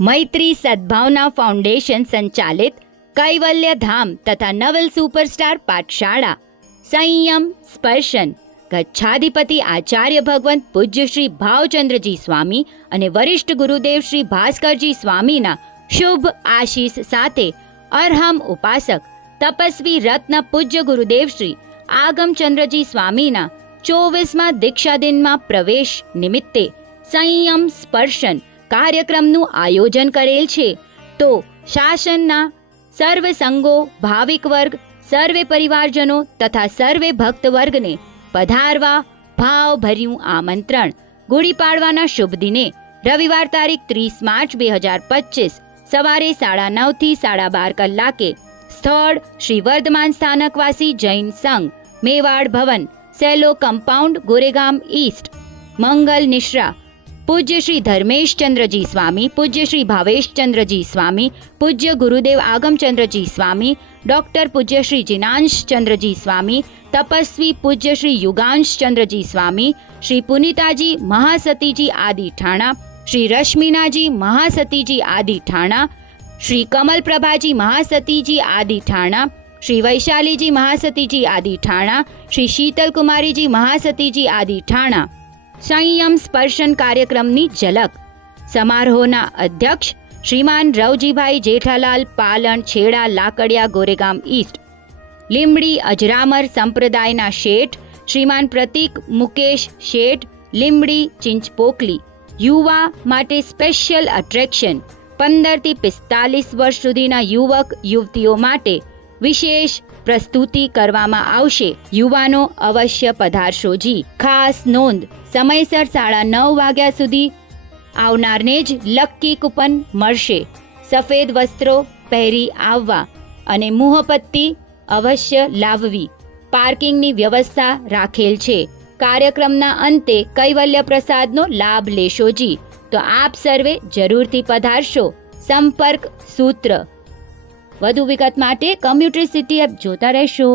મૈત્રી સદભાવના foundation સંચાલિત કૈવલ્ય ધામ તથા નવલ superstar પાઠશાળા સંયમ સ્પર્શન ગચ્છાધિપતિ આચાર્ય ભગવંત પૂજ્ય શ્રી ભાવચંદ્રજી સ્વામી અને વરિષ્ઠ ગુરુદેવ શ્રી ભાસ્કરજી સ્વામીના શુભ આશીષ સાથે અરહમ ઉપાસક તપસ્વી રત્ન પૂજ્ય ગુરુદેવ શ્રી આગમચંદ્રજી સ્વામીના 24મા દીક્ષાદિનમાં પ્રવેશ નિમિત્તે સંયમ સ્પર્શન કાર્યક્રમનું આયોજન કરેલ છે. તો શાસનના સર્વ સંઘો, ભાવિક વર્ગ, સર્વે પરિવારજનો તથા સર્વે ભક્ત વર્ગને પધારવા ભાવભર્યું આમંત્રણ. ગુડી પાડવાના શુભ દિને રવિવાર તારીખ 30 માર્ચ 2025 સવારે 9:30 થી 12:30 કલાકે સ્થળ શ્રી વર્ધમાન સ્થાનકવાસી જૈન સંઘ, મેવાડ ભવન, સેલો કમ્પાઉન્ડ, ગોરેગામ ઈસ્ટ. મંગલ નિશ્રા પૂજ્ય શ્રી ધર્મેશચંદ્રજી સ્વામી, પૂજ્ય શ્રી ભાવેશચંદ્રજી સ્વામી, પૂજ્ય ગુરુદેવ આગમચંદ્રજી સ્વામી, ડૉક્ટર પૂજ્ય શ્રી જીનાંશચંદ્રજી સ્વામી, તપસ્વી પૂજ્ય શ્રી યુગાંશચંદ્રજી સ્વામી, શ્રી પુનિતાજી મહાસતીજી આદિ ઠાણા, શ્રી રશ્મિનાજી મહાસતીજી આદિ ઠાણા, શ્રી કમલપ્રભાજી મહાસતીજી આદિ ઠાણા, શ્રી વૈશાલીજી મહાસતીજી આદિ ઠાણા, શ્રી શીતલકુમારીજી મહાસતીજી આદિ ઠાણા. સંયમ સ્પર્શન કાર્યક્રમની ઝલક. સમારોહના અધ્યક્ષ શ્રીમાન રવજીભાઈ જેઠાલાલ પાલણ, છેડા, લાકડિયા, ગોરેગામ ઈસ્ટ. લીંબડી અજરામર સંપ્રદાયના શેઠ શ્રીમાન પ્રતીક મુકેશ શેઠ, લીંબડી ચિંચપોકલી. યુવા માટે સ્પેશિયલ અટ્રેક્શન. 15 થી 45 વર્ષ સુધીના યુવક યુવતીઓ માટે વિશેષ પ્રસ્તુતિ કરવામાં આવશે. યુવાનો અવશ્ય પધારશો જી. ખાસ નોંધ, સમયસર 9:30 વાગ્યા સુધી આવનારને જ લક્કી કૂપન મળશે. સફેદ વસ્ત્રો પહેરી આવવા અને મુહપત્તી અવશ્ય લાવવી. પાર્કિંગની વ્યવસ્થા રાખેલ છે. કાર્યક્રમના અંતે કૈવલ્ય પ્રસાદનો લાભ લેશો જી. તો આપ સર્વે જરૂરથી પધારશો. સંપર્ક સૂત્ર. વધુ વિગત માટે કમ્યુટર સિટી એપ જોતા રહેશો.